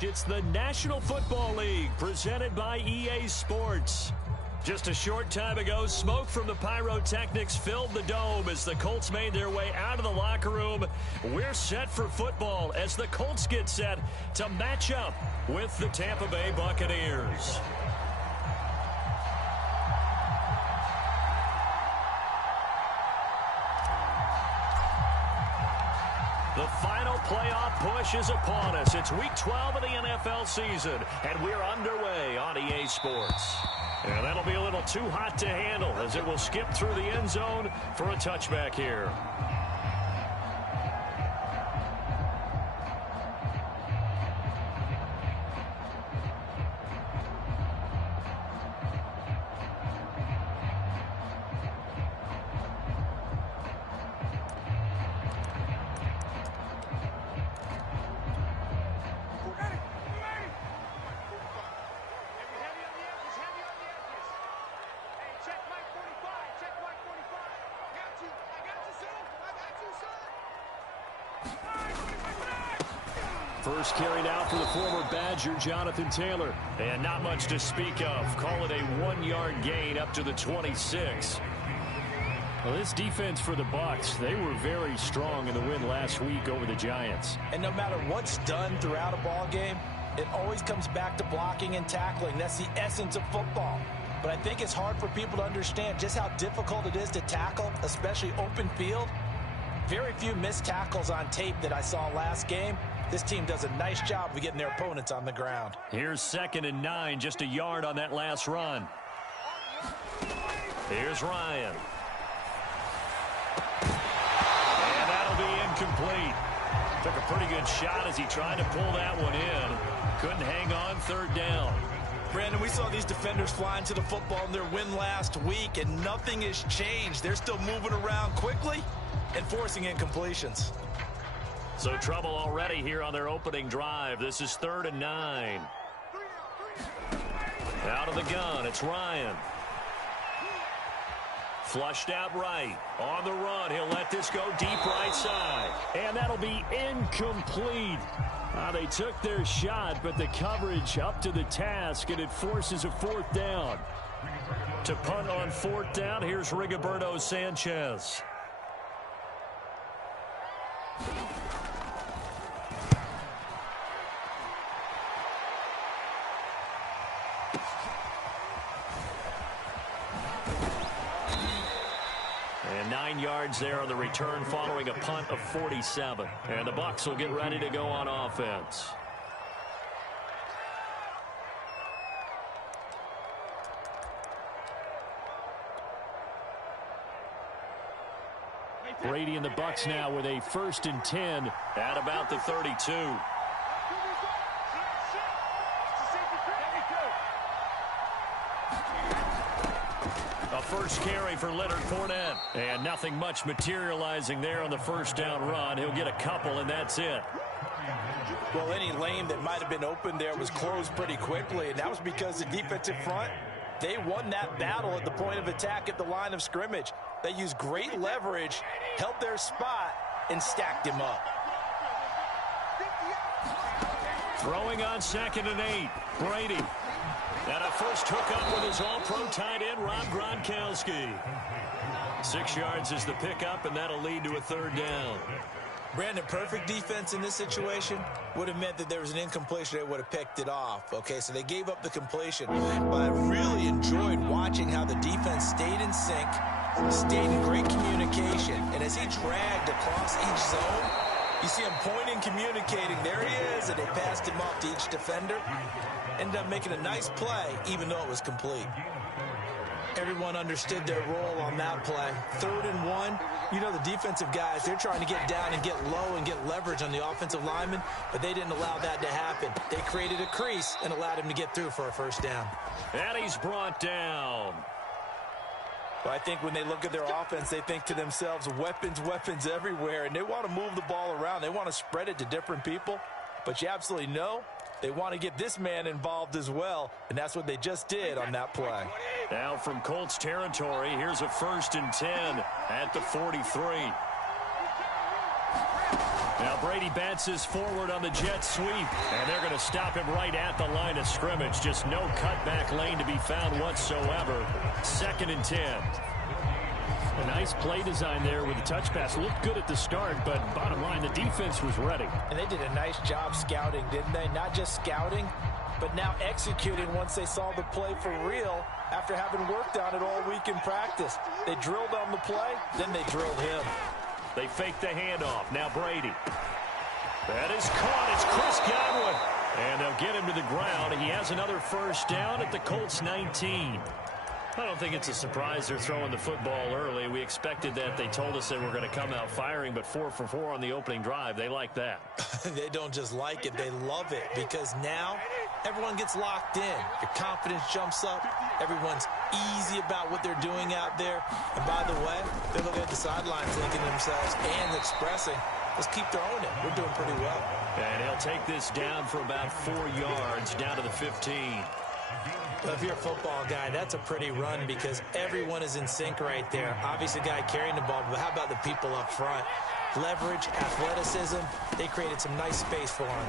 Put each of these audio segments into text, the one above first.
It's the National Football League presented by EA Sports. Just a short time ago, smoke from the pyrotechnics filled the dome as the Colts made their way out of the locker room. We're set for football as the Colts get set to match up with the Tampa Bay Buccaneers. The final playoff push is upon us. It's Week 12 of the NFL season, and we're underway on EA Sports. And that'll be a little too hot to handle as it will skip through the end zone for a touchback here. First carry now for the former Badger, Jonathan Taylor. And not much to speak of. Call it a 1-yard gain up to the 26. Well, this defense for the Bucs, they were very strong in the win last week over the Giants. And no matter what's done throughout a ball game, it always comes back to blocking and tackling. That's the essence of football. But I think it's hard for people to understand just how difficult it is to tackle, especially open field. Very few missed tackles on tape that I saw last game. This team does a nice job of getting their opponents on the ground. Here's 2nd and 9, just a yard on that last run. Here's Ryan. And that'll be incomplete. Took a pretty good shot as he tried to pull that one in. Couldn't hang on 3rd down. Brandon, we saw these defenders flying to the football in their win last week, and nothing has changed. They're still moving around quickly and forcing incompletions. So trouble already here on their opening drive. This is 3rd and 9. Out of the gun, it's Ryan. Flushed out right. On the run, he'll let this go deep right side. And that'll be incomplete. They took their shot, but the coverage up to the task, and it forces a 4th down. To punt on 4th down, here's Rigoberto Sanchez. And 9 yards there on the return following a punt of 47. And the Bucs will get ready to go on offense. Brady and the Bucs now with a 1st and 10 at about the 32. A first carry for Leonard Fournette. And nothing much materializing there on the 1st down run. He'll get a couple, and that's it. Well, any lane that might have been open there was closed pretty quickly, and that was because the defensive front, they won that battle at the point of attack at the line of scrimmage. They used great leverage, held their spot, and stacked him up. Throwing on 2nd and 8. Brady. And a first hookup with his all-pro tight end, Rob Gronkowski. 6 yards is the pickup, and that'll lead to a 3rd down. Brandon, perfect defense in this situation would have meant that there was an incompletion. They would have picked it off. Okay, so they gave up the completion. But I really enjoyed watching how the defense stayed in sync, stayed in great communication. And as he dragged across each zone, you see him pointing, communicating. There he is, and they passed him off to each defender. Ended up making a nice play, even though it was complete. Everyone understood their role on that play. 3rd and 1. You know, the defensive guys, they're trying to get down and get low and get leverage on the offensive lineman, but they didn't allow that to happen. They created a crease and allowed him to get through for a 1st down. And he's brought down. Well, I think when they look at their offense, they think to themselves, weapons, weapons everywhere, and they want to move the ball around. They want to spread it to different people, but you absolutely know they want to get this man involved as well, and that's what they just did on that play. Now from Colts territory, here's a 1st and 10 at the 43. Now Brady bounces forward on the jet sweep, and they're going to stop him right at the line of scrimmage. Just no cutback lane to be found whatsoever. 2nd and 10. A nice play design there with the touch pass. Looked good at the start, but bottom line, the defense was ready. And they did a nice job scouting, didn't they? Not just scouting, but now executing once they saw the play for real after having worked on it all week in practice. They drilled on the play, then they drilled him. They fake the handoff. Now Brady. That is caught. It's Chris Godwin. And they'll get him to the ground. He has another first down at the Colts 19. I don't think it's a surprise they're throwing the football early. We expected that. They told us they were going to come out firing, but 4 for 4 on the opening drive. They like that. They don't just like it. They love it because now everyone gets locked in. Your confidence jumps up. Everyone's easy about what they're doing out there. And by the way, they're looking at the sideline thinking to themselves and expressing, let's keep throwing it. We're doing pretty well. And he'll take this down for about 4 yards down to the 15. Well, if you're a football guy, that's a pretty run because everyone is in sync right there. Obviously, the guy carrying the ball, but how about the people up front? Leverage, athleticism, they created some nice space for him.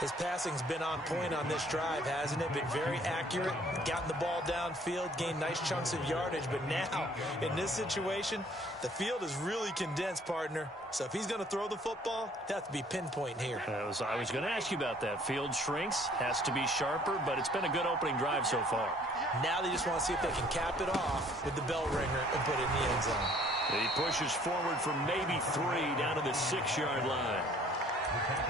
His passing's been on point on this drive, hasn't it? Been very accurate, gotten the ball downfield, gained nice chunks of yardage. But now, in this situation, the field is really condensed, partner. So if he's going to throw the ball, it has to be pinpoint here. I was going to ask you about that. Field shrinks, has to be sharper, but it's been a good opening drive so far. Now they just want to see if they can cap it off with the bell ringer and put it in the end zone. He pushes forward for maybe 3 down to the 6-yard line.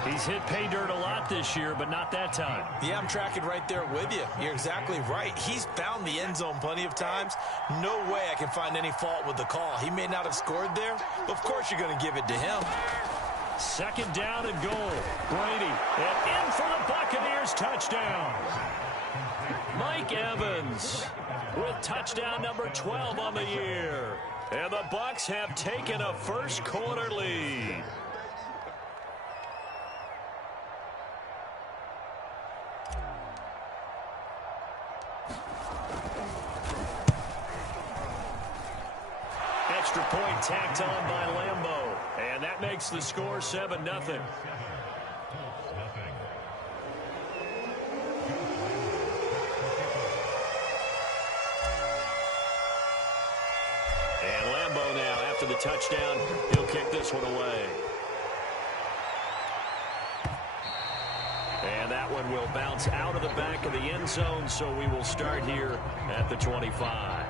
He's hit pay dirt a lot this year, but not that time. Yeah, I'm tracking right there with you. You're exactly right. He's found the end zone plenty of times. No way I can find any fault with the call. He may not have scored there, but of course you're going to give it to him. 2nd down and goal. Brady, and in for the Buccaneers touchdown. Mike Evans with touchdown number 12 on the year. And the Bucs have taken a first-quarter lead. Extra point tacked on by Lambeau. And that makes the score 7-0. And Lambeau now, after the touchdown, he'll kick this one away. And that one will bounce out of the back of the end zone, so we will start here at the 25.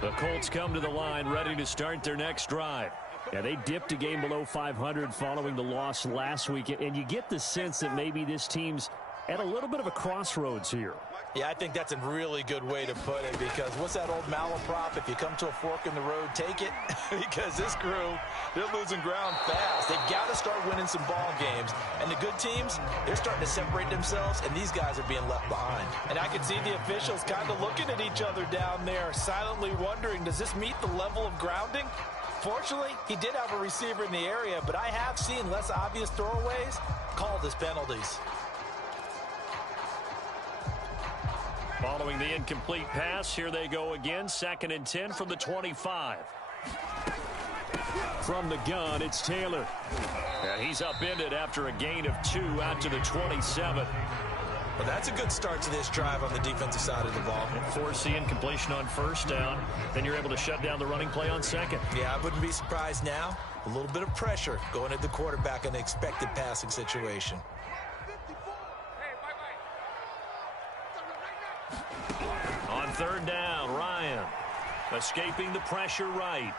The Colts come to the line ready to start their next drive. Yeah, they dipped a game below 500 following the loss last week, and you get the sense that maybe this team's at a little bit of a crossroads here. Yeah, I think that's a really good way to put it because what's that old malaprop? If you come to a fork in the road, take it. Because this crew, they're losing ground fast. They've got to start winning some ball games. And the good teams, they're starting to separate themselves, and these guys are being left behind. And I can see the officials kind of looking at each other down there, silently wondering, does this meet the level of grounding? Fortunately, he did have a receiver in the area, but I have seen less obvious throwaways called as penalties. Following the incomplete pass, here they go again. 2nd and 10 from the 25. From the gun, it's Taylor. And he's upended after a gain of 2 out to the 27. Well, that's a good start to this drive on the defensive side of the ball. Force the incompletion on 1st down. Then you're able to shut down the running play on 2nd. Yeah, I wouldn't be surprised now. A little bit of pressure going at the quarterback in an expected passing situation. On 3rd down, Ryan escaping the pressure right.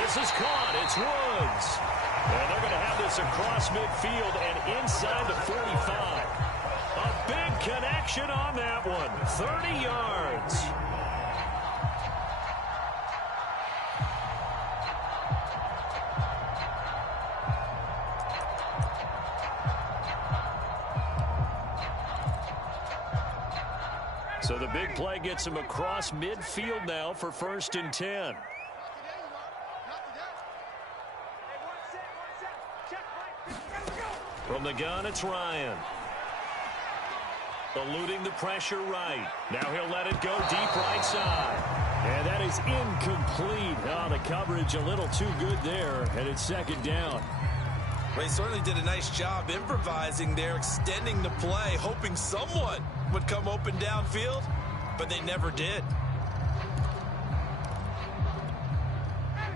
This is caught. It's Woods. And they're going to have this across midfield and inside the 45. A big connection on that one. 30 yards. So the big play gets him across midfield now for 1st and 10. From the gun, it's Ryan. Eluding the pressure right. Now he'll let it go deep right side. And that is incomplete. Oh, the coverage a little too good there, and it's second down. Well, he certainly did a nice job improvising there, extending the play, hoping someone would come open downfield, but they never did.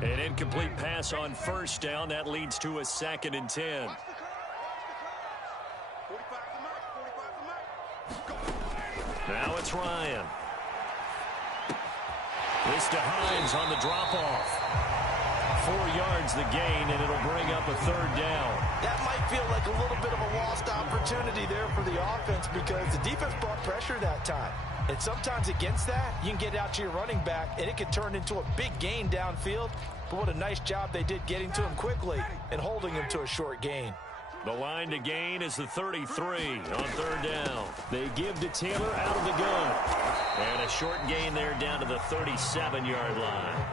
An incomplete pass on first down. That leads to a 2nd and 10. Now it's Ryan. This to Hines on the drop-off. 4 yards the gain, and it'll bring up a 3rd down. That might feel like a little bit of a lost opportunity there for the offense because the defense brought pressure that time. And sometimes against that, you can get out to your running back, and it can turn into a big gain downfield. But what a nice job they did getting to him quickly and holding him to a short gain. The line to gain is the 33 on 3rd down. They give to Taylor out of the gun. And a short gain there down to the 37-yard line.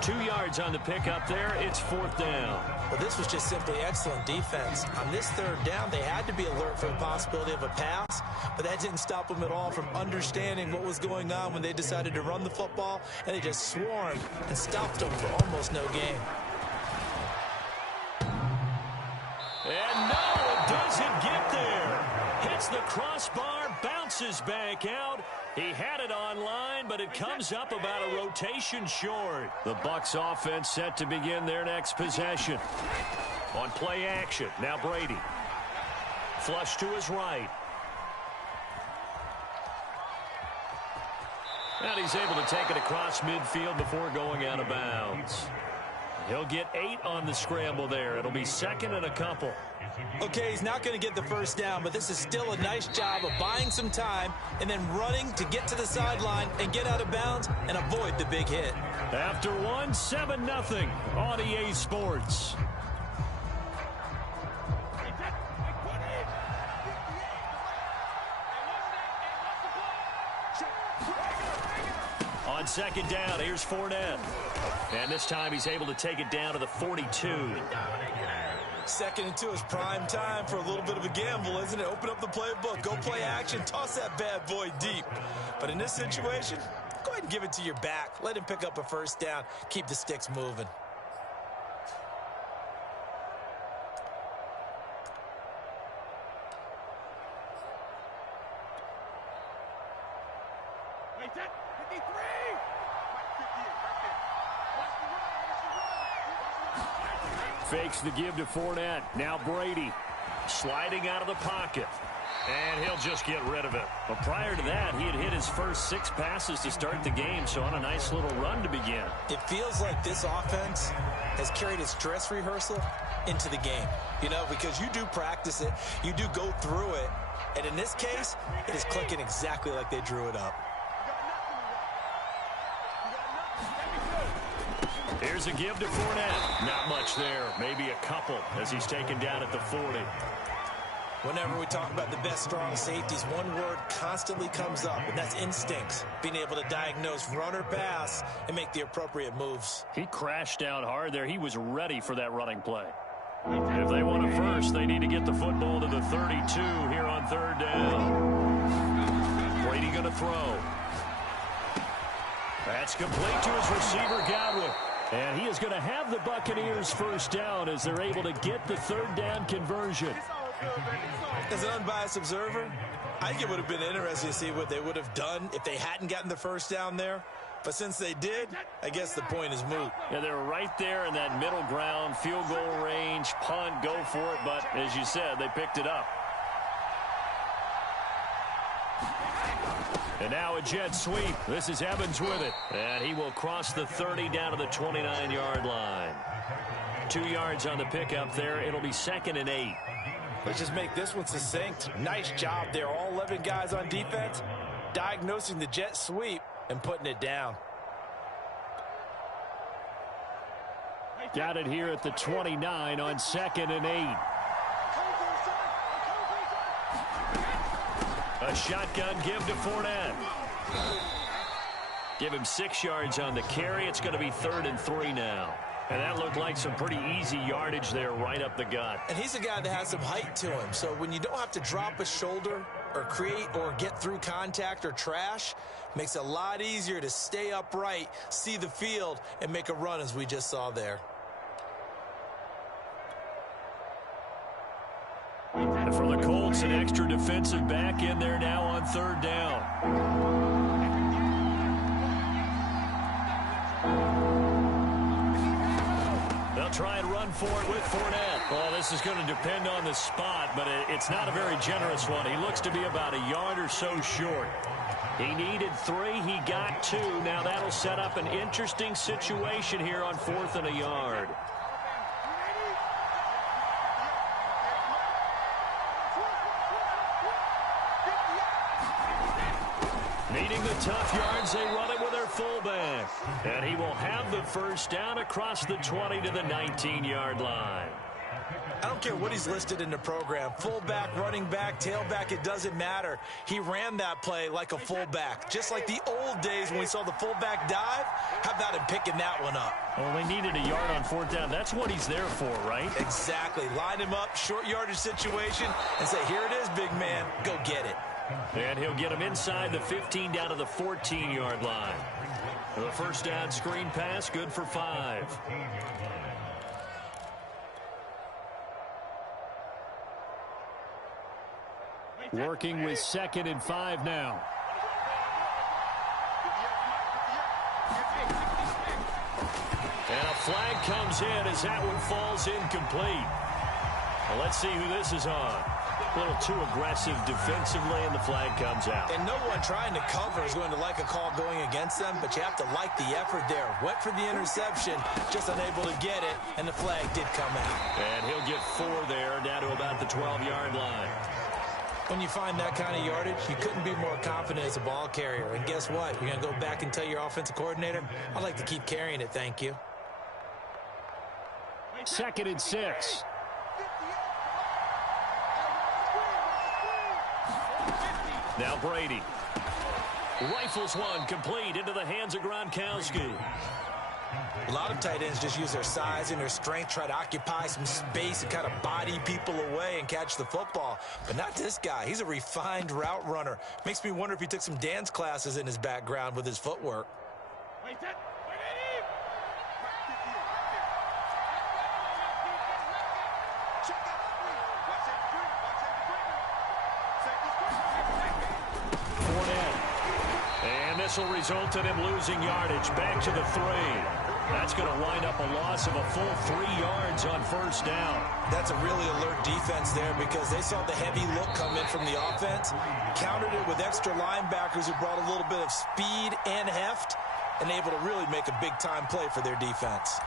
2 yards on the pickup there. It's 4th down. Well, this was just simply excellent defense. On this 3rd down, they had to be alert for the possibility of a pass, but that didn't stop them at all from understanding what was going on when they decided to run the football, and they just swarmed and stopped them for almost no gain. And no, it doesn't get there. Hits the crossbar, bounces back out. He had it online, but it comes up about a rotation short. The Bucs offense set to begin their next possession. On play action, now Brady. Flush to his right. And he's able to take it across midfield before going out of bounds. He'll get 8 on the scramble there. It'll be 2nd and a couple. Okay, he's not going to get the first down, but this is still a nice job of buying some time and then running to get to the sideline and get out of bounds and avoid the big hit. After 1, 7-0 on EA Sports. On 2nd down, here's Fournette. And this time he's able to take it down to the 42. 2nd and 2 is prime time for a little bit of a gamble, isn't it? Open up the playbook, go play action, toss that bad boy deep. But in this situation, go ahead and give it to your back. Let him pick up a first down. Keep the sticks moving. Fakes the give to Fournette. Now Brady. Sliding out of the pocket. And he'll just get rid of it. But prior to that, he had hit his first 6 passes to start the game, so on a nice little run to begin. It feels like this offense has carried its dress rehearsal into the game. You know, because you do practice it, you do go through it, and in this case, it is clicking exactly like they drew it up. Here's a give to Fournette. Not much there. Maybe a couple as he's taken down at the 40. Whenever we talk about the best strong safeties, one word constantly comes up, and that's instincts. Being able to diagnose run or pass and make the appropriate moves. He crashed down hard there. He was ready for that running play. If they want a first, they need to get the football to the 32 here on 3rd down. Brady going to throw. That's complete to his receiver, Godwin. And he is going to have the Buccaneers first down as they're able to get the 3rd down conversion. As an unbiased observer, I think it would have been interesting to see what they would have done if they hadn't gotten the first down there. But since they did, I guess the point is moot. Yeah, they were right there in that middle ground, field goal range, punt, go for it. But as you said, they picked it up. And now a jet sweep. This is Evans with it. And he will cross the 30 down to the 29-yard line. 2 yards on the pickup there. It'll be 2nd and 8. Let's just make this one succinct. Nice job there. All 11 guys on defense diagnosing the jet sweep and putting it down. Got it here at the 29 on 2nd and 8. A shotgun give to Fournette. Give him 6 yards on the carry. It's going to be 3rd and 3 now. And that looked like some pretty easy yardage there right up the gut. And he's a guy that has some height to him. So when you don't have to drop a shoulder or create or get through contact or trash, makes it a lot easier to stay upright, see the field, and make a run as we just saw there. And for the Colts, an extra defensive back in there now on third down. They'll try and run for it with Fournette. Well, this is going to depend on the spot, but it's not a very generous one. He looks to be about a yard or so short. He needed 3. He got 2. Now that'll set up an interesting situation here on 4th and a yard. Needing the tough yards, they run it with their fullback. And he will have the first down across the 20 to the 19-yard line. I don't care what he's listed in the program. Fullback, running back, tailback, it doesn't matter. He ran that play like a fullback. Just like the old days when we saw the fullback dive. How about him picking that one up? Well, they needed a yard on 4th down. That's what he's there for, right? Exactly. Line him up, short yardage situation, and say, here it is, big man. Go get it. And he'll get him inside the 15 down to the 14-yard line. The first down screen pass, good for 5. Working with 2nd and 5 now. And a flag comes in as that one falls incomplete. Well, let's see who this is on. A little too aggressive defensively, and the flag comes out. And no one trying to cover is going to like a call going against them, but you have to like the effort there. Went for the interception, just unable to get it, and the flag did come out. And he'll get 4 there, down to about the 12-yard line. When you find that kind of yardage, you couldn't be more confident as a ball carrier. And guess what? You're going to go back and tell your offensive coordinator, I'd like to keep carrying it, thank you. 2nd and 6. Now Brady. Rifles one complete into the hands of Gronkowski. A lot of tight ends just use their size and their strength, try to occupy some space and kind of body people away and catch the football. But not this guy. He's a refined route runner. Makes me wonder if he took some dance classes in his background with his footwork. This will result in him losing yardage back to the 3. That's going to wind up a loss of a full 3 yards on first down. That's a really alert defense there because they saw the heavy look come in from the offense, countered it with extra linebackers who brought a little bit of speed and heft, and able to really make a big-time play for their defense.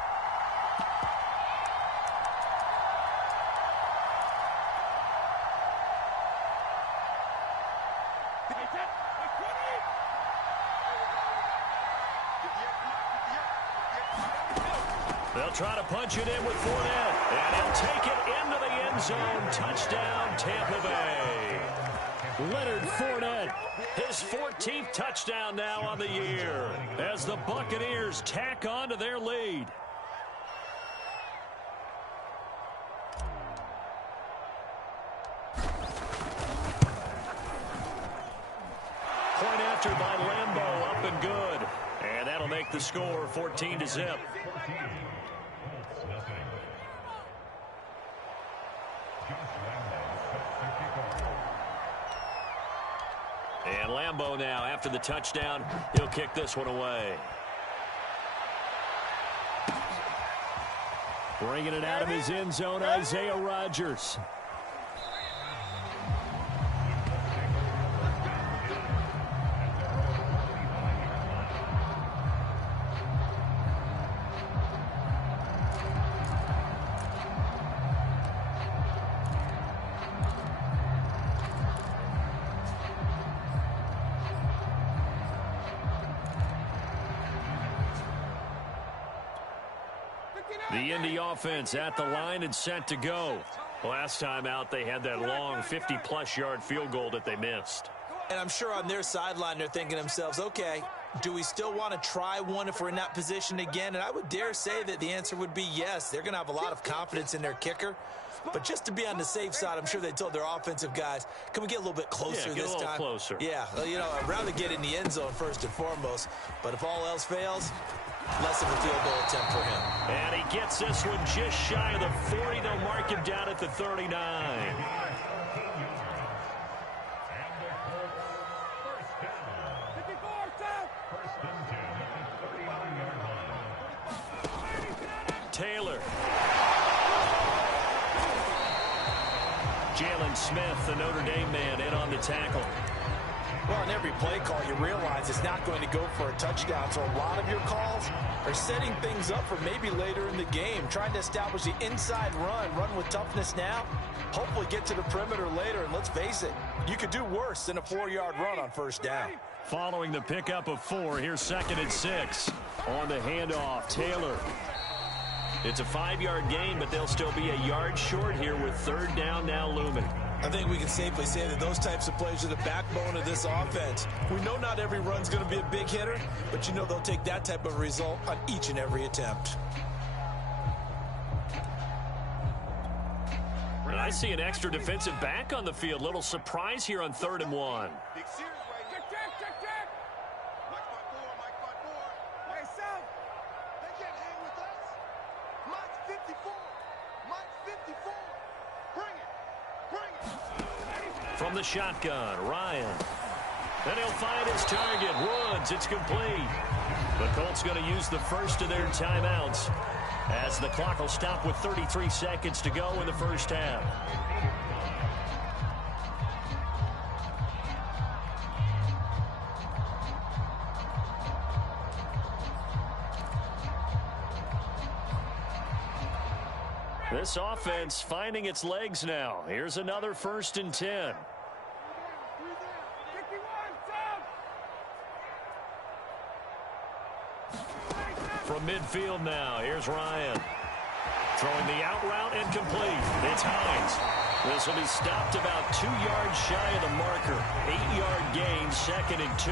They'll try to punch it in with Fournette, and he'll take it into the end zone. Touchdown, Tampa Bay. Leonard Fournette, his 14th touchdown now on the year, as the Buccaneers tack on to their lead. Point after by Lambeau, up and good. And that'll make the score 14-0. And Lambeau now, after the touchdown, he'll kick this one away. Bringing it out of his end zone, Isaiah Rodgers. The Indy offense at the line and set to go. Last time out, they had that long 50-plus yard field goal that they missed. And I'm sure on their sideline they're thinking to themselves, okay, do we still want to try one if we're in that position again? And I would dare say that the answer would be yes. They're going to have a lot of confidence in their kicker. But just to be on the safe side, I'm sure they told their offensive guys, can we get a little bit closer this time? Get a little closer. Yeah, well, you know, I'd rather get in the end zone first and foremost. But if all else fails, less of a field goal attempt for him. And he gets this one just shy of the 40. They'll mark him down at the 39. Taylor. Jalen Smith, the Notre Dame man, in on the tackle. Well, in every play call, you realize it's not going to go for a touchdown. So a lot of your calls are setting things up for maybe later in the game, trying to establish the inside run with toughness now, hopefully get to the perimeter later. And let's face it, you could do worse than a 4-yard run on first down. Following the pickup of 4, here's 2nd and 6. On the handoff, Taylor. It's a 5-yard gain, but they'll still be a yard short here with 3rd down now looming. I think we can safely say that those types of plays are the backbone of this offense. We know not every run's going to be a big hitter, but you know they'll take that type of result on each and every attempt. And I see an extra defensive back on the field. Little surprise here on 3rd and 1. From the shotgun, Ryan. And he'll find his target, Woods. It's complete. The Colts going to use the first of their timeouts as the clock will stop with 33 seconds to go in the first half. This offense finding its legs now. Here's another 1st and 10. From midfield now, here's Ryan. Throwing the out route incomplete. It's Hines. This will be stopped about 2 yards shy of the marker. 8-yard gain, 2nd and 2.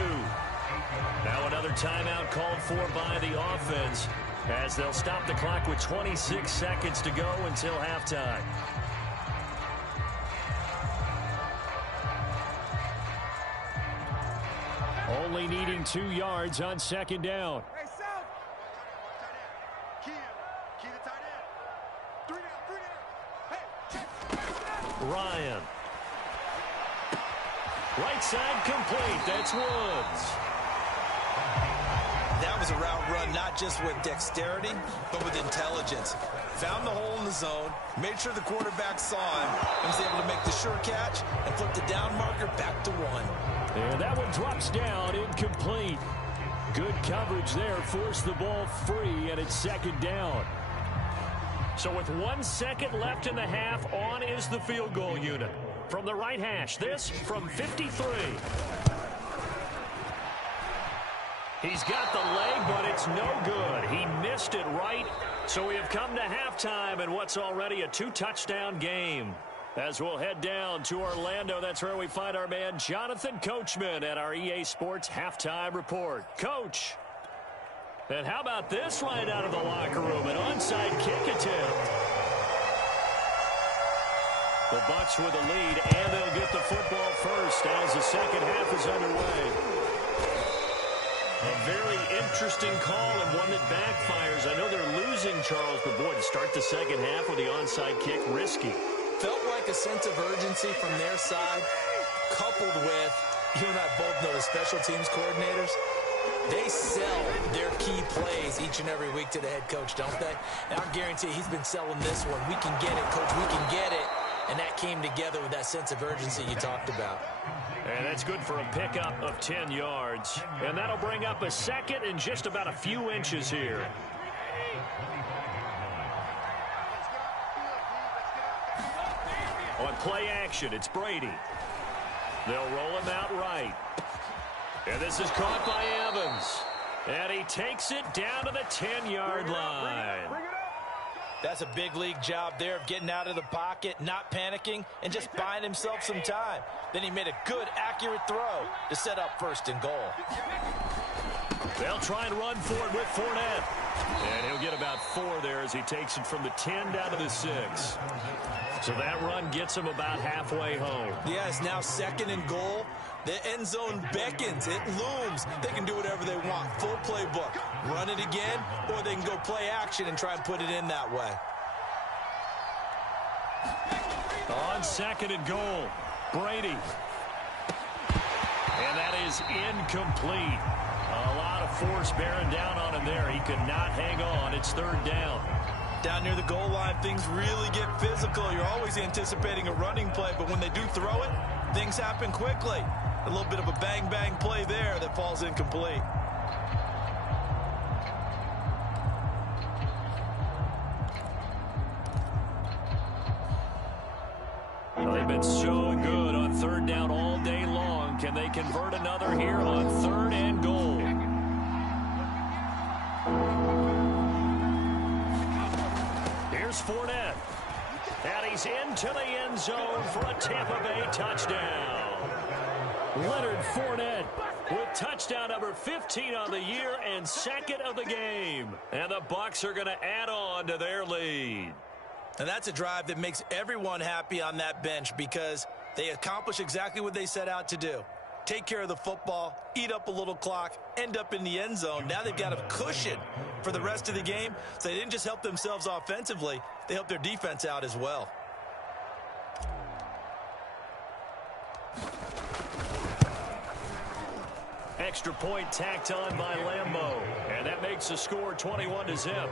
Now another timeout called for by the offense, as they'll stop the clock with 26 seconds to go until halftime. Only needing 2 yards on 2nd down. Ryan. Right side complete. That's Woods. That was a route run not just with dexterity, but with intelligence. Found the hole in the zone, made sure the quarterback saw him, and was able to make the sure catch and flip the down marker back to 1. And that one drops down, incomplete. Good coverage there, forced the ball free, and it's 2nd down. So with 1 second left in the half, on is the field goal unit. From the right hash, this from 53. He's got the leg, but it's no good. He missed it right. So we have come to halftime in what's already a 2-touchdown game. As we'll head down to Orlando, that's where we find our man Jonathan Coachman at our EA Sports Halftime Report. Coach. And how about this right out of the locker room? An onside kick attempt. The Bucs with a lead, and they'll get the football first as the second half is underway. A very interesting call and one that backfires. I know they're losing, Charles, but boy, to start the second half with the onside kick, risky. Felt like a sense of urgency from their side, coupled with, you and I both know the special teams coordinators. They sell their key plays each and every week to the head coach, don't they? And I guarantee he's been selling this one. We can get it, coach. We can get it. And that came together with that sense of urgency you talked about. And that's good for a pickup of 10 yards. And that'll bring up a second and just about a few inches here. On play action, it's Brady. They'll roll him out right. And this is caught by Evans. And he takes it down to the 10-yard line. That's a big league job there of getting out of the pocket, not panicking, and just buying himself some time. Then he made a good, accurate throw to set up 1st and goal. They'll try and run for it with Fournette. And he'll get about 4 there as he takes it from the 10 down to the 6. So that run gets him about halfway home. Yeah, it's now 2nd and goal. The end zone beckons. It looms. They can do whatever they want. Full playbook. Run it again, or they can go play action and try and put it in that way. On 2nd and goal, Brady. And that is incomplete. A lot of force bearing down on him there. He could not hang on. It's 3rd down. Down near the goal line, things really get physical. You're always anticipating a running play, but when they do throw it, things happen quickly. A little bit of a bang-bang play there that falls incomplete. They've been so good on 3rd down all day long. Can they convert another here on 3rd and goal? Here's Fournette. And he's into the end zone for a Tampa Bay touchdown. Leonard Fournette with touchdown number 15 on the year and 2nd of the game. And the Bucs are going to add on to their lead. And that's a drive that makes everyone happy on that bench because they accomplish exactly what they set out to do. Take care of the football, eat up a little clock, end up in the end zone. Now they've got a cushion for the rest of the game. So they didn't just help themselves offensively, they helped their defense out as well. Extra point tacked on by Lambeau. And that makes the score 21-0.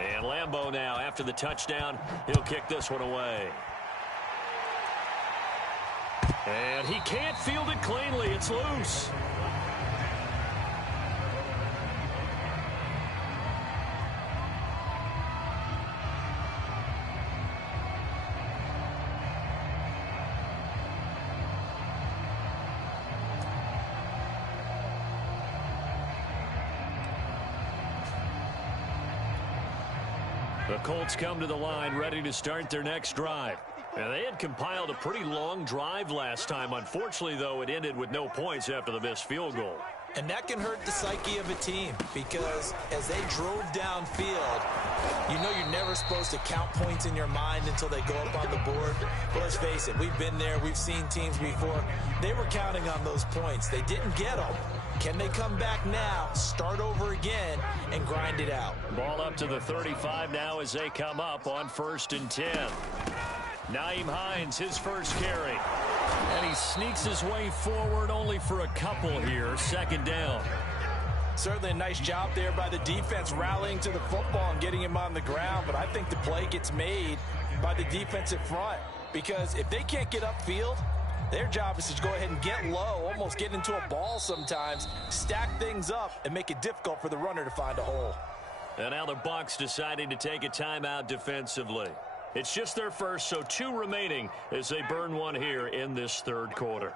And Lambeau now, after the touchdown, he'll kick this one away. And he can't field it cleanly. It's loose. The Colts come to the line ready to start their next drive. And they had compiled a pretty long drive last time. Unfortunately, though, it ended with no points after the missed field goal. And that can hurt the psyche of a team because as they drove downfield, you know you're never supposed to count points in your mind until they go up on the board. But let's face it, we've been there. We've seen teams before. They were counting on those points. They didn't get them. Can they come back now, start over again, and grind it out? Ball up to the 35 now as they come up on 1st and 10. Nyheim Hines, his first carry. And he sneaks his way forward only for a couple here. 2nd down. Certainly a nice job there by the defense rallying to the football and getting him on the ground. But I think the play gets made by the defensive front because if they can't get upfield, their job is to go ahead and get low, almost get into a ball sometimes, stack things up, and make it difficult for the runner to find a hole. And now the Bucs deciding to take a timeout defensively. It's just their first, so 2 remaining as they burn one here in this 3rd quarter.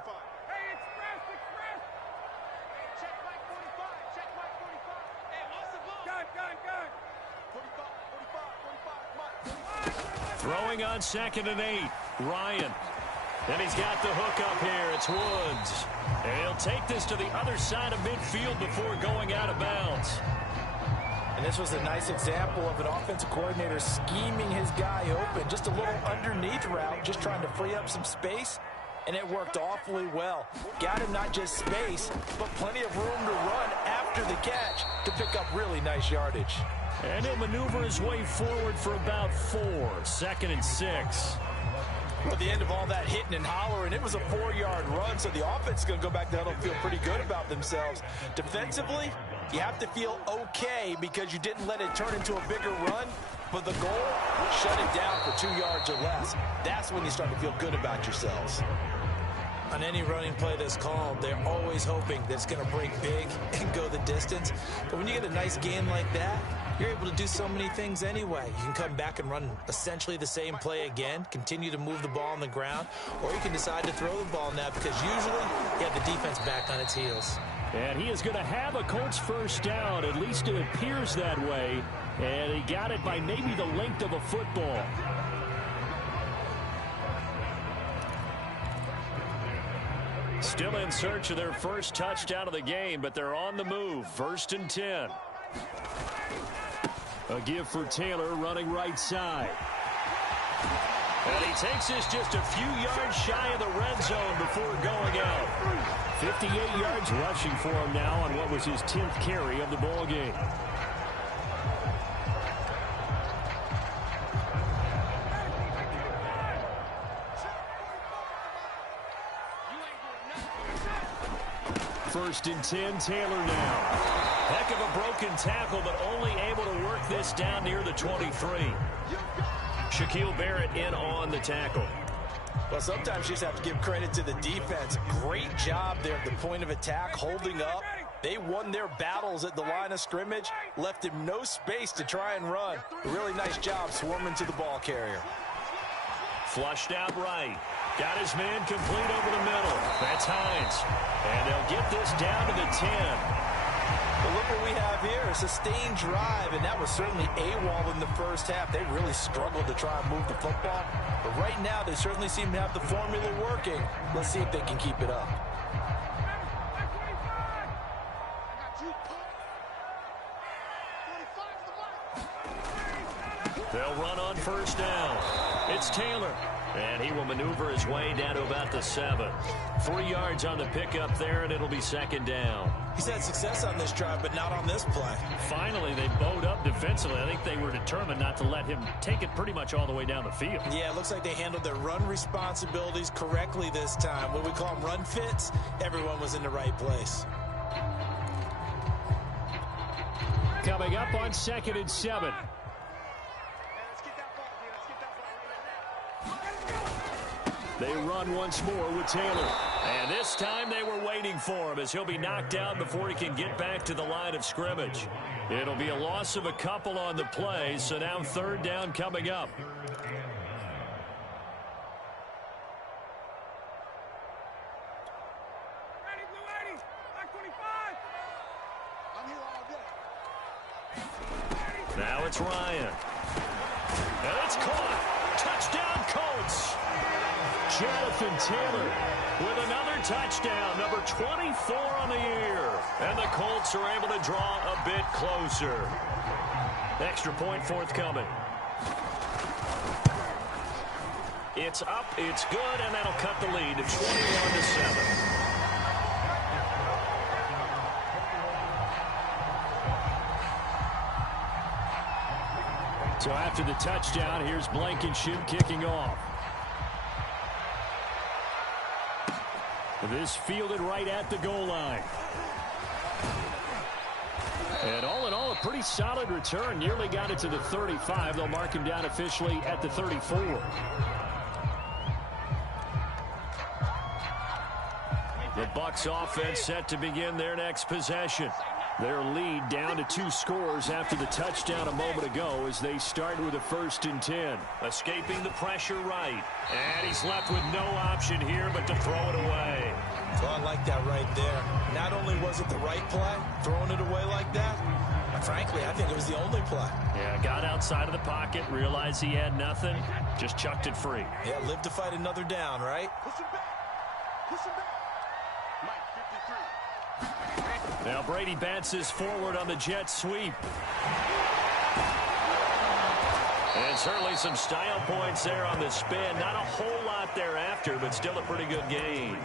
Throwing on 2nd and 8, Ryan. And he's got the hook up here. It's Woods. And he'll take this to the other side of midfield before going out of bounds. And this was a nice example of an offensive coordinator scheming his guy open. Just a little underneath route, just trying to free up some space. And it worked awfully well. Got him not just space, but plenty of room to run after the catch to pick up really nice yardage. And he'll maneuver his way forward for about 4. 2nd and 6. At the end of all that hitting and hollering, it was a 4-yard run, so the offense is going to go back to huddle and feel pretty good about themselves. Defensively, you have to feel okay because you didn't let it turn into a bigger run, but the goal, shut it down for 2 yards or less. That's when you start to feel good about yourselves. On any running play that's called, they're always hoping that it's going to break big and go the distance. But when you get a nice game like that, you're able to do so many things anyway. You can come back and run essentially the same play again, continue to move the ball on the ground, or you can decide to throw the ball now because usually you have the defense back on its heels. And he is going to have a Colts first down. At least it appears that way. And he got it by maybe the length of a football. Still in search of their first touchdown of the game, but they're on the move. 1st and 10. A give for Taylor running right side. And he takes this just a few yards shy of the red zone before going out. 58 yards rushing for him now on what was his 10th carry of the ball game. First and 10, Taylor now. Heck of a broken tackle, but only able to work this down near the 23. Shaquille Barrett in on the tackle. Well, sometimes you just have to give credit to the defense. Great job there at the point of attack, holding up. They won their battles at the line of scrimmage, left him no space to try and run. A really nice job swarming to the ball carrier. Flushed out right. Got his man complete over the middle. That's Hines. And they'll get this down to the 10. Well, look what we have here, a sustained drive, and that was certainly AWOL in the first half. They really struggled to try and move the football. But right now, they certainly seem to have the formula working. Let's see if they can keep it up. They'll run on first down. It's Taylor. And he will maneuver his way down to about the 7. 3 yards on the pickup there, and it'll be 2nd down. He's had success on this drive, but not on this play. Finally, they bowed up defensively. I think they were determined not to let him take it pretty much all the way down the field. Yeah, it looks like they handled their run responsibilities correctly this time. What we call them run fits, everyone was in the right place. Coming up on 2nd and 7. They run once more with Taylor. And this time they were waiting for him as he'll be knocked down before he can get back to the line of scrimmage. It'll be a loss of a couple on the play, so now 3rd down coming up. Now it's Ryan. And it's caught. Touchdown, Colts. Jonathan Taylor with another touchdown, number 24 on the year. And the Colts are able to draw a bit closer. Extra point forthcoming. It's up, it's good, and that'll cut the lead to 21-7. So after the touchdown, here's Blankenship kicking off. This fielded right at the goal line. And all in all, a pretty solid return. Nearly got it to the 35. They'll mark him down officially at the 34. The Bucs offense set to begin their next possession. Their lead down to 2 scores after the touchdown a moment ago as they start with a 1st and 10. Escaping the pressure right. And he's left with no option here but to throw it away. Well, I like that right there. Not only was it the right play, throwing it away like that, but frankly, I think it was the only play. Yeah, got outside of the pocket, realized he had nothing, just chucked it free. Yeah, live to fight another down, right? Push him back. Push him back. Now Brady bounces forward on the jet sweep. And certainly some style points there on the spin. Not a whole lot thereafter, but still a pretty good gain.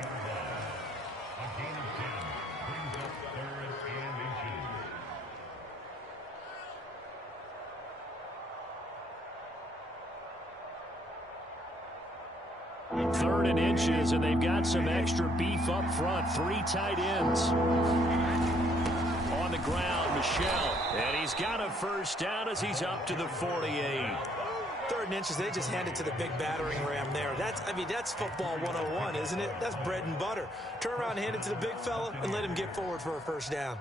Third and inches, and they've got some extra beef up front. 3 tight ends. On the ground, Michel. And he's got a first down as he's up to the 48. 3rd and inches, they just hand it to the big battering ram there. That's football 101, isn't it? That's bread and butter. Turn around, hand it to the big fella, and let him get forward for a first down.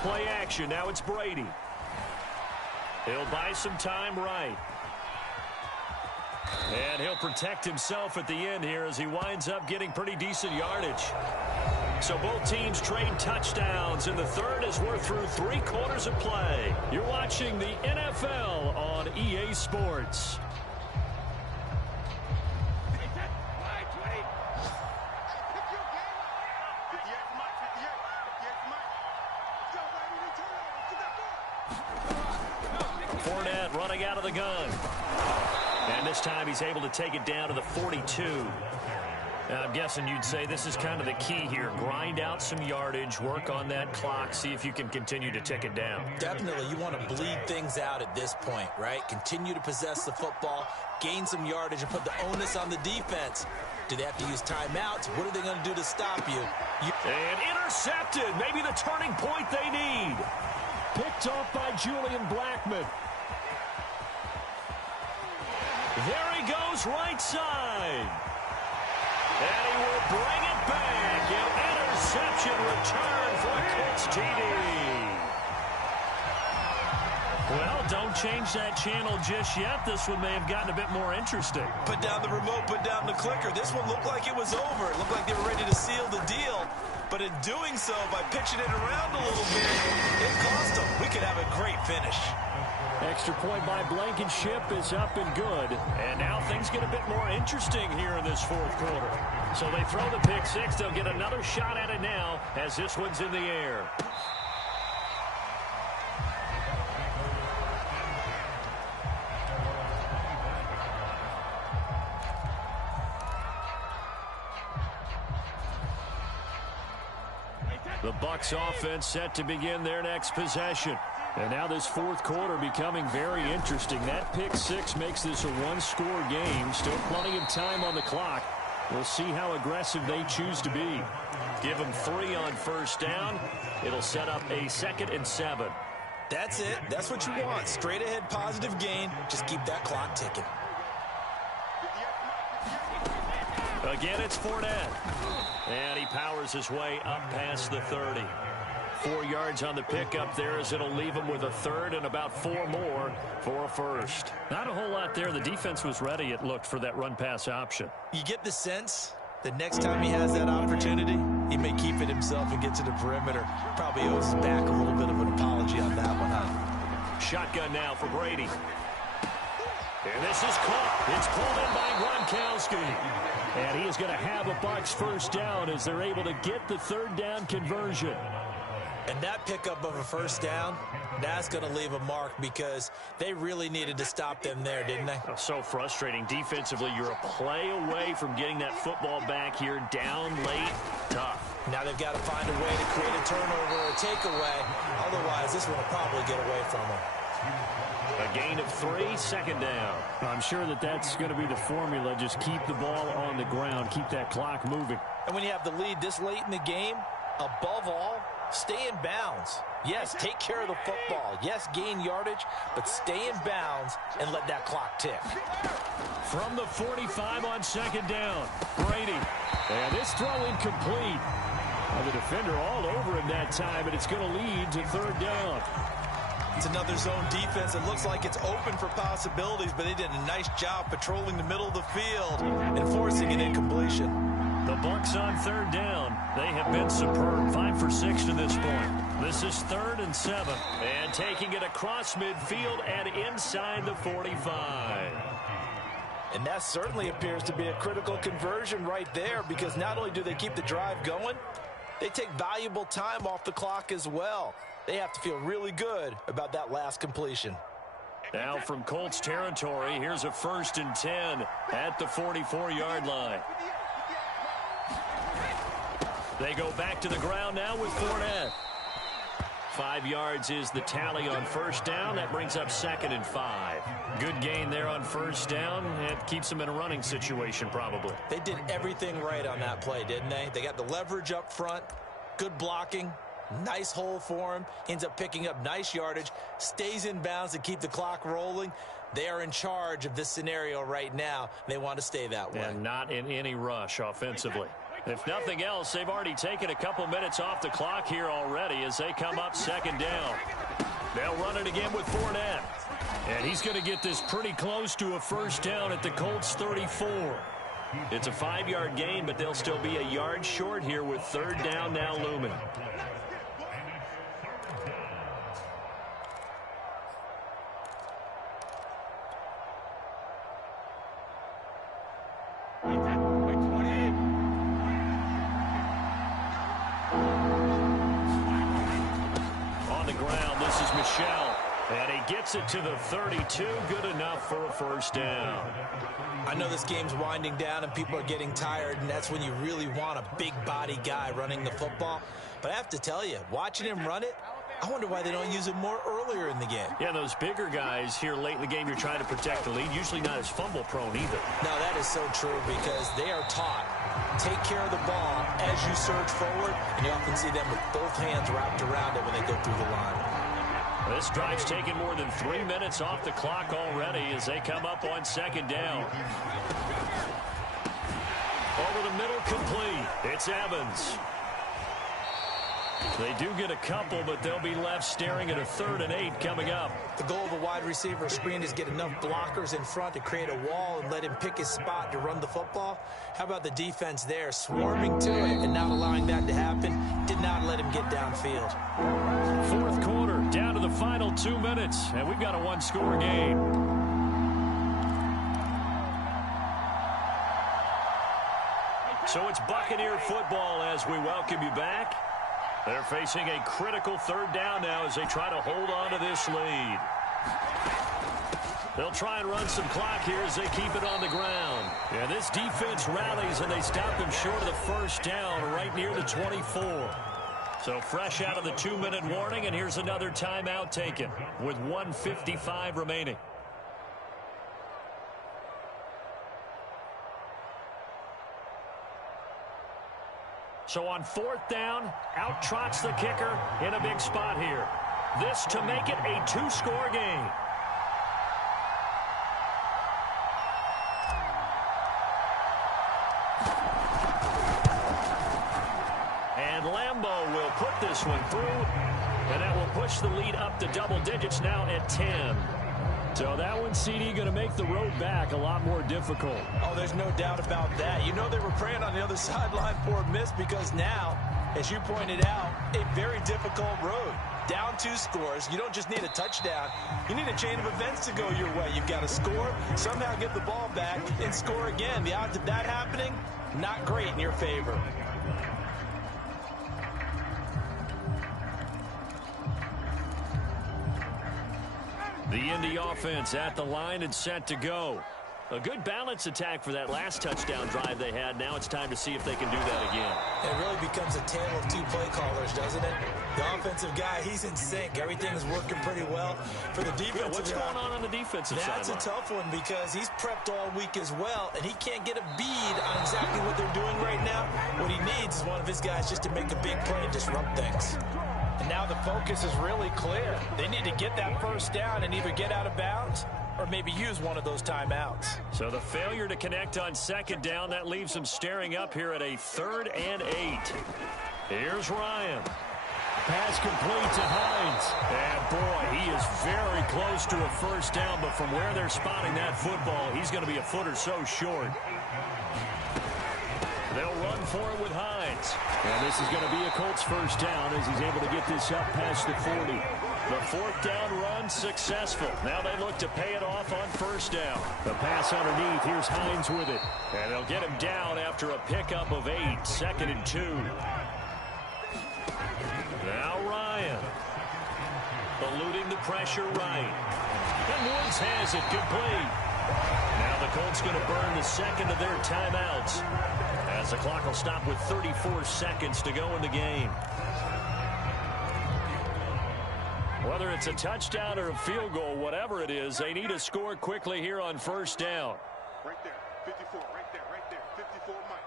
Play action. Now it's Brady. He'll buy some time right. And he'll protect himself at the end here as he winds up getting pretty decent yardage. So both teams trade touchdowns, and the third as we're through 3 quarters of play. You're watching the NFL on EA Sports. Fournette running out of the gun. And this time he's able to take it down to the 42. Now, I'm guessing you'd say this is kind of the key here. Grind out some yardage, work on that clock, see if you can continue to tick it down. Definitely, you want to bleed things out at this point, right? Continue to possess the football, gain some yardage, and put the onus on the defense. Do they have to use timeouts? What are they going to do to stop you? And intercepted. Maybe the turning point they need. Picked off by Julian Blackmon. There he goes, right side. And he will bring it back. An interception return for a Colts TD. Well, don't change that channel just yet. This one may have gotten a bit more interesting. Put down the remote, put down the clicker. This one looked like it was over. It looked like they were ready to seal the deal. But in doing so, by pitching it around a little bit, it cost them. We could have a great finish. Extra point by Blankenship is up and good. And now things get a bit more interesting here in this fourth quarter. So they throw the pick six. They'll get another shot at it now as this one's in the air. The Bucs offense set to begin their next possession. And now this fourth quarter becoming very interesting. That pick six makes this a one-score game. Still plenty of time on the clock. We'll see how aggressive they choose to be. Give them 3 on first down. It'll set up a 2nd and 7. That's it. That's what you want. Straight ahead positive gain. Just keep that clock ticking. Again, it's Fournette. And he powers his way up past the 30. 4 yards on the pickup there as it'll leave him with a 3rd and about 4 more for a first. Not a whole lot there. The defense was ready, it looked, for that run-pass option. You get the sense that next time he has that opportunity, he may keep it himself and get to the perimeter. Probably owes his back a little bit of an apology on that one, huh? Shotgun now for Brady. And this is caught. It's pulled in by Gronkowski. And he is going to have a Bucs first down as they're able to get the 3rd down conversion. And that pickup of a first down, that's going to leave a mark because they really needed to stop them there, didn't they? So frustrating. Defensively, you're a play away from getting that football back here down late. Tough. Now they've got to find a way to create a turnover or a takeaway. Otherwise, this one will probably get away from them. A gain of 3, 2nd down. I'm sure that that's going to be the formula. Just keep the ball on the ground. Keep that clock moving. And when you have the lead this late in the game, above all, stay in bounds. Yes, take care of the football. Yes, gain yardage, but stay in bounds and let that clock tick. From the 45 on 2nd down, Brady. And this throw incomplete. Well, the defender all over him that time, and it's going to lead to 3rd down. It's another zone defense. It looks like it's open for possibilities, but they did a nice job patrolling the middle of the field and forcing an incompletion. The Bucs on 3rd down. They have been superb. 5 for 6 to this point. This is 3rd and 7. And taking it across midfield and inside the 45. And that certainly appears to be a critical conversion right there because not only do they keep the drive going, they take valuable time off the clock as well. They have to feel really good about that last completion. Now from Colts territory, here's a 1st and 10 at the 44-yard line. They go back to the ground now with Fournette. 5 yards is the tally on first down. That brings up 2nd and 5. Good gain there on first down. It keeps them in a running situation probably. They did everything right on that play, didn't they? They got the leverage up front, good blocking, nice hole for him, ends up picking up nice yardage, stays in bounds to keep the clock rolling. They are in charge of this scenario right now. They want to stay that way. And not in any rush offensively. If nothing else, they've already taken a couple minutes off the clock here already as they come up second down. They'll run it again with Fournette. And he's going to get this pretty close to a first down at the Colts 34. It's a 5-yard gain, but they'll still be a yard short here with third down now looming. On the ground, this is Michel. And he gets it to the 32. Good enough for a first down. I know this game's winding down and people are getting tired, and that's when you really want a big body guy running the football. But I have to tell you, watching him run it, I wonder why they don't use him more earlier in the game. Yeah, those bigger guys here late in the game, you're trying to protect the lead, usually not as fumble prone either. No, that is so true because they are taught, take care of the ball as you surge forward, and you often see them with both hands wrapped around it when they go through the line. This drive's taken more than 3 minutes off the clock already as they come up on second down. Over the middle, complete. It's Evans. They do get a couple, but they'll be left staring at a 3rd and 8 coming up. The goal of a wide receiver screen is get enough blockers in front to create a wall and let him pick his spot to run the football. How about the defense there, swarming to it and not allowing that to happen? Did not let him get downfield. Fourth quarter, down to the final 2 minutes, and we've got a one-score game. So it's Buccaneer football as we welcome you back. They're facing a critical third down now as they try to hold on to this lead. They'll try and run some clock here as they keep it on the ground. Yeah, this defense rallies and they stop them short of the first down right near the 24. So fresh out of the 2-minute warning, and here's another timeout taken with 1:55 remaining. So on fourth down, out trots the kicker in a big spot here. This to make it a 2-score game. And Lambeau will put this one through, and that will push the lead up to double digits now at 10. So that one, CD, going to make the road back a lot more difficult. Oh, there's no doubt about that. You know they were praying on the other sideline for a miss because now, as you pointed out, a very difficult road. Down 2 scores. You don't just need a touchdown. You need a chain of events to go your way. You've got to score, somehow get the ball back, and score again. The odds of that happening, not great in your favor. The Indy offense at the line and set to go. A good balance attack for that last touchdown drive they had. Now it's time to see if they can do that again. It really becomes a tale of 2 play callers, doesn't it? The offensive guy, he's in sync. Everything is working pretty well. For the defensive what's guy, going on the defensive side? That's a tough one because he's prepped all week as well, and he can't get a bead on exactly what they're doing right now. What he needs is one of his guys just to make a big play and disrupt things. And now the focus is really clear. They need to get that first down and either get out of bounds or maybe use one of those timeouts. So the failure to connect on second down, that leaves them staring up here at a 3rd and 8. Here's Ryan. Pass complete to Hines. And boy, he is very close to a first down, but from where they're spotting that football, he's going to be a foot or so short. They'll run for it with Hines. And this is going to be a Colts first down as he's able to get this up past the 40. The 4th down run successful. Now they look to pay it off on first down. The pass underneath. Here's Hines with it. And they'll get him down after a pickup of 8. 2nd and 2. Now Ryan. Eluding the pressure right. And Woods has it complete. Now the Colts going to burn the second of their timeouts, as the clock will stop with 34 seconds to go in the game. Whether it's a touchdown or a field goal, whatever it is, they need to score quickly here on first down. Right there, 54, right there, 54, Mike.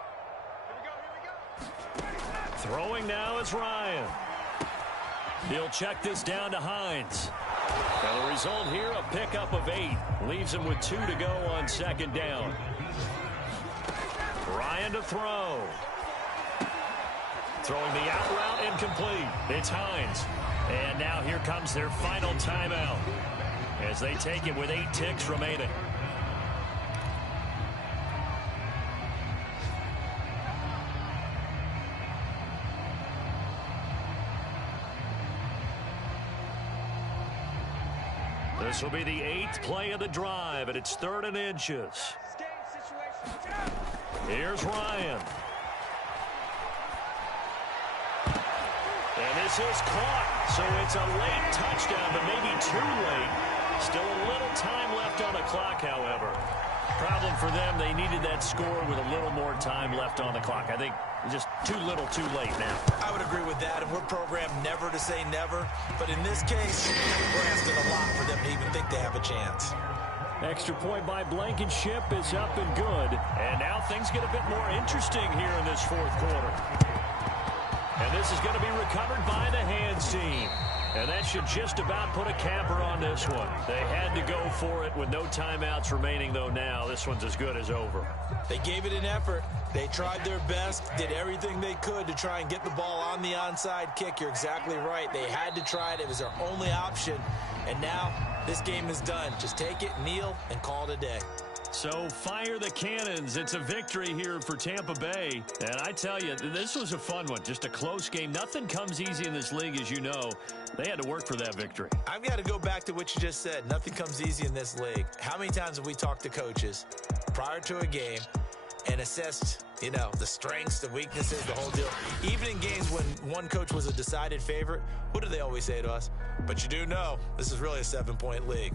Here we go. Throwing now is Ryan. He'll check this down to Hines. Now the result here, a pickup of 8. Leaves him with 2 to go on second down. Ryan to throw. Throwing the out route incomplete. It's Hines. And now here comes their final timeout as they take it with 8 ticks remaining. This will be the 8th play of the drive, and it's 3rd and inches. Here's Ryan. And this is caught. So it's a late touchdown, but maybe too late. Still a little time left on the clock, however. Problem for them, they needed that score with a little more time left on the clock. I think just too little, too late now. I would agree with that, and we're programmed never to say never. But in this case, we're asking a lot for them to even think they have a chance. Extra point by Blankenship is up and good. And now things get a bit more interesting here in this 4th quarter. And this is going to be recovered by the hands team. And that should just about put a capper on this one. They had to go for it with no timeouts remaining, though now this one's as good as over. They gave it an effort. They tried their best, did everything they could to try and get the ball on the onside kick. You're exactly right. They had to try it. It was their only option. And now this game is done. Just take it, kneel, and call it a day. So fire the cannons. It's a victory here for Tampa Bay. And I tell you, this was a fun one. Just a close game. Nothing comes easy in this league, as you know. They had to work for that victory. I've got to go back to what you just said. Nothing comes easy in this league. How many times have we talked to coaches prior to a game and assessed, you know, the strengths, the weaknesses, the whole deal? Even in games when one coach was a decided favorite, what do they always say to us? But you do know this is really a 7-point league.